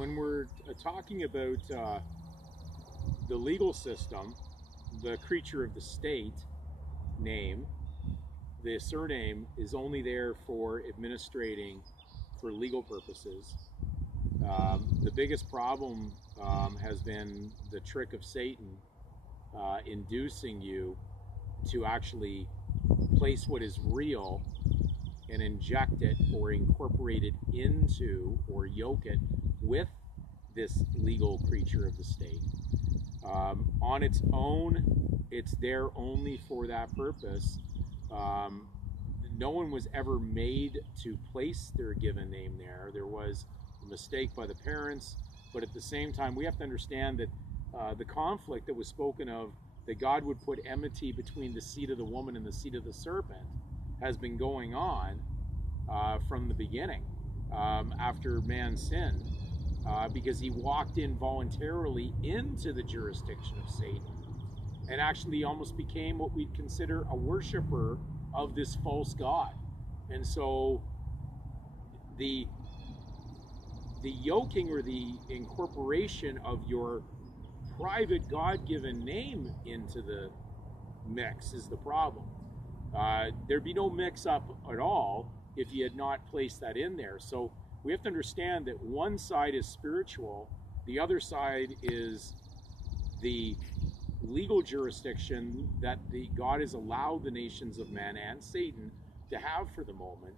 when we're talking about the legal system, the creature of the state name, the surname is only there for administrating for legal purposes. The biggest problem has been the trick of Satan inducing you to actually place what is real and inject it or incorporate it into or yoke it with this legal creature of the state. On its own, it's there only for that purpose. No one was ever made to place their given name there. There was a mistake by the parents, but at the same time, we have to understand that the conflict that was spoken of, that God would put enmity between the seed of the woman and the seed of the serpent, has been going on from the beginning after man sinned, because he walked in voluntarily into the jurisdiction of Satan and actually almost became what we'd consider a worshiper of this false god. And so the yoking or the incorporation of your private God-given name into the mix is the problem. There'd be no mix-up at all if you had not placed that in there. So we have to understand that one side is spiritual, the other side is the legal jurisdiction that God has allowed the nations of man and Satan to have for the moment,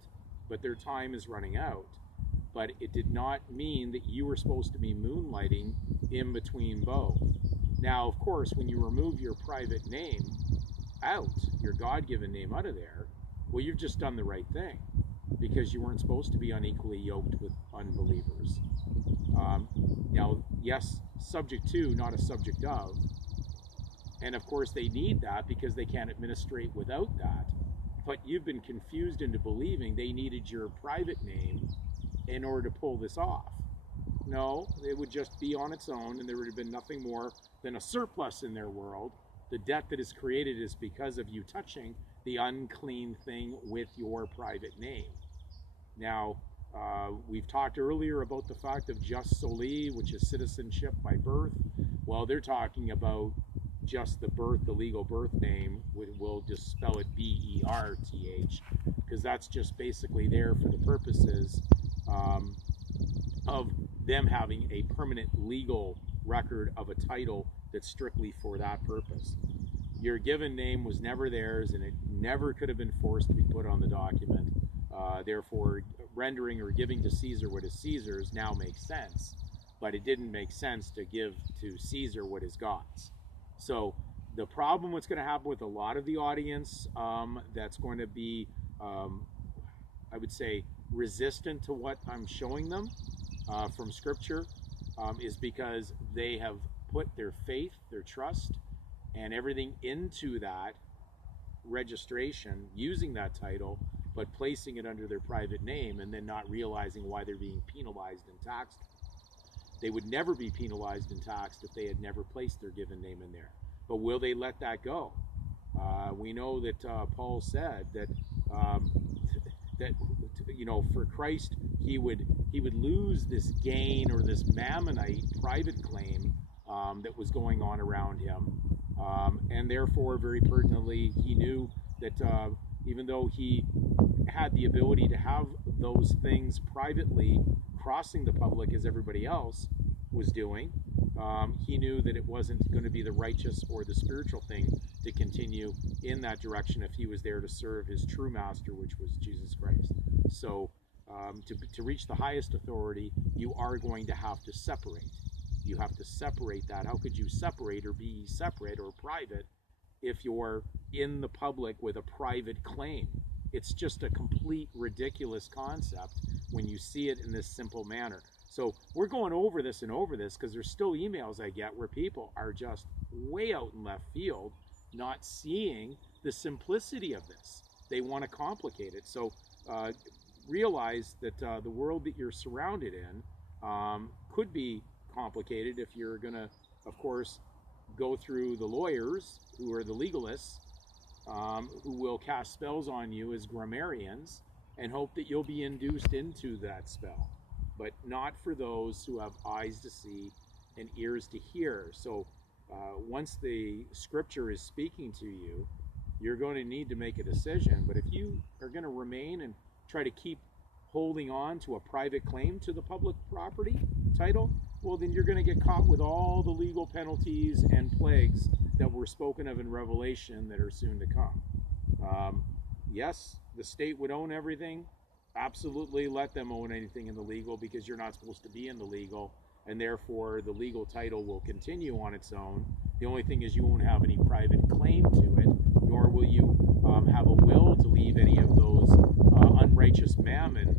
but their time is running out. But it did not mean that you were supposed to be moonlighting in between both. Now, of course, when you remove your private name out, your God-given name out of there, well, you've just done the right thing, because you weren't supposed to be unequally yoked with unbelievers. Now, yes, subject to, not a subject of. And of course, they need that because they can't administrate without that. But you've been confused into believing they needed your private name in order to pull this off. No, it would just be on its own, and there would have been nothing more than a surplus in their world. The debt that is created is because of you touching the unclean thing with your private name. Now, we've talked earlier about the fact of jus soli, which is citizenship by birth. Well, they're talking about just the birth, the legal birth name. We'll just spell it B-E-R-T-H, because that's just basically there for the purposes of them having a permanent legal record of a title that's strictly for that purpose. Your given name was never theirs, and it never could have been forced to be put on the document. Therefore, rendering or giving to Caesar what is Caesar's now makes sense, but it didn't make sense to give to Caesar what is God's. So the problem, what's going to happen with a lot of the audience that's going to be, I would say, resistant to what I'm showing them from Scripture is because they have put their faith, their trust, and everything into that registration, using that title, but placing it under their private name and then not realizing why they're being penalized and taxed. They would never be penalized and taxed if they had never placed their given name in there. But will they let that go? We know that Paul said that for Christ he would lose this gain or this Mammonite private claim that was going on around him, and therefore very pertinently he knew that even though he had the ability to have those things privately crossing the public as everybody else was doing, he knew that it wasn't going to be the righteous or the spiritual thing to continue in that direction if he was there to serve his true master, which was Jesus Christ. So to reach the highest authority, you are going to have to separate. You have to separate that. How could you separate or be separate or private if you're in the public with a private claim? It's just a complete ridiculous concept when you see it in this simple manner. So we're going over this and over this because there's still emails I get where people are just way out in left field, not seeing the simplicity of this. They want to complicate it. So realize that the world that you're surrounded in could be complicated if you're going to, of course, go through the lawyers who are the legalists, who will cast spells on you as grammarians and hope that you'll be induced into that spell. but not for those who have eyes to see and ears to hear. So once the scripture is speaking to you, you're going to need to make a decision. But if you are going to remain and try to keep holding on to a private claim to the public property title, well, then you're going to get caught with all the legal penalties and plagues that were spoken of in Revelation that are soon to come. Yes, the state would own everything. Absolutely let them own anything in the legal, because you're not supposed to be in the legal, and therefore the legal title will continue on its own. The only thing is you won't have any private claim to it, nor will you have a will to leave any of those unrighteous mammon